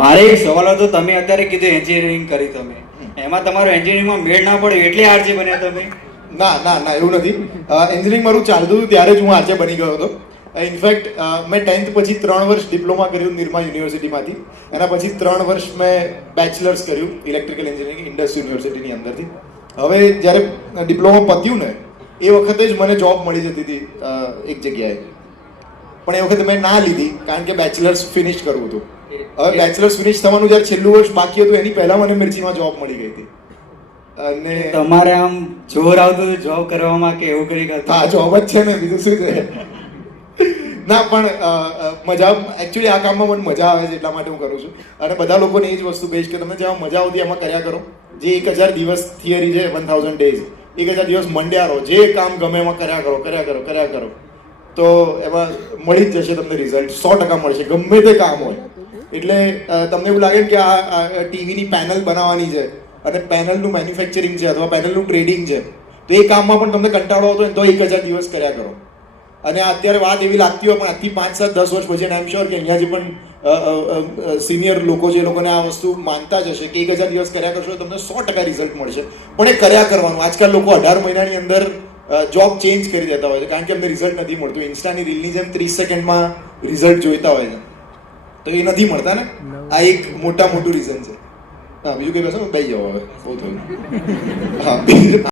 મારે એક સવાલ હતો. તમે અત્યારે કીધું એન્જિનિયરિંગ કરી તમે, એમાં તમારો એન્જિનિયરિંગમાં મેળ ના પડે એટલે આરજે બન્યા તમે? ના એવું નથી. એન્જિનિયરિંગ મારું ચાલતું હતું ત્યારે જ હું આરજે બની ગયો હતો. ઇનફેક્ટ મેં 10th પછી 3 વર્ષ ડિપ્લોમા કર્યું નિરમા યુનિવર્સિટીમાંથી. એના પછી 3 વર્ષ મેં બેચલર્સ કર્યું ઇલેક્ટ્રિકલ એન્જિનિયરિંગ ઇન્ડસ યુનિવર્સિટીની અંદરથી. હવે જ્યારે ડિપ્લોમા પત્યું ને એ વખતે જ મને જોબ મળી જતી હતી એક જગ્યાએ, પણ એ વખતે મેં ના લીધી કારણ કે બેચલર્સ ફિનિશ કરવું હતું. હવે બેચલર્સ ફિનિશ થવાનું જ્યારે છેલ્લું વર્ષ બાકી હતું એની પહેલા મને મિર્ચીમાં જોબ મળી ગઈ હતી. અને તમારે આમ જોર આવતું જોબ કરવામાં કે એવું કરી કરતા? હા, જોબ જ છે ને, બીજું શું છે. ના પણ મજા, એકચ્યુઅલી આ કામમાં મને મજા આવે છે એટલા માટે હું કરું છું. અને બધા લોકોને એ જ વસ્તુ કહીશ કે તમને જેમાં મજા આવતી એમાં કર્યા કરો. જે 1000 દિવસ થિયરી છે, 1000 ડેઝ, 1000 દિવસ મંડ્યા રહો, જે કામ ગમે એમાં કર્યા કરો તો એમાં મળી જ જશે તમને રિઝલ્ટ. 100% મળશે, ગમે તે કામ હોય. એટલે તમને એવું લાગે કે આ ટીવીની પેનલ બનાવવાની છે અને પેનલનું મેન્યુફેક્ચરિંગ છે અથવા પેનલનું ટ્રેડિંગ છે, તો એ કામમાં પણ તમને કંટાળો આવતો હોય તો 1000 દિવસ કર્યા કરો. અને અત્યારે વાત એવી લાગતી હોય પણ આજથી 5, 7, 10 વર્ષ પછી આઈ એમ શ્યોર કે અહીંયા જે પણ સિનિયર લોકો છે એ લોકોને આ વસ્તુ માનતા જ હશે કે 1000 દિવસ કર્યા કરશો તો તમને 100% રિઝલ્ટ મળશે. પણ એ કર્યા કરવાનું. આજકાલ લોકો 18 મહિનાની અંદર જોબ ચેન્જ કરી દેતા હોય છે કારણ કે અમને રિઝલ્ટ નથી મળતું. ઇન્સ્ટાની રીલની જેમ 30 સેકન્ડમાં રિઝલ્ટ જોઈતા હોય છે તો એ નથી મળતા ને. આ એક મોટું રીઝન છે. હા, બીજું કઈ કહેશો? બેસી જાઓ, હવે બહુ થયું. હા.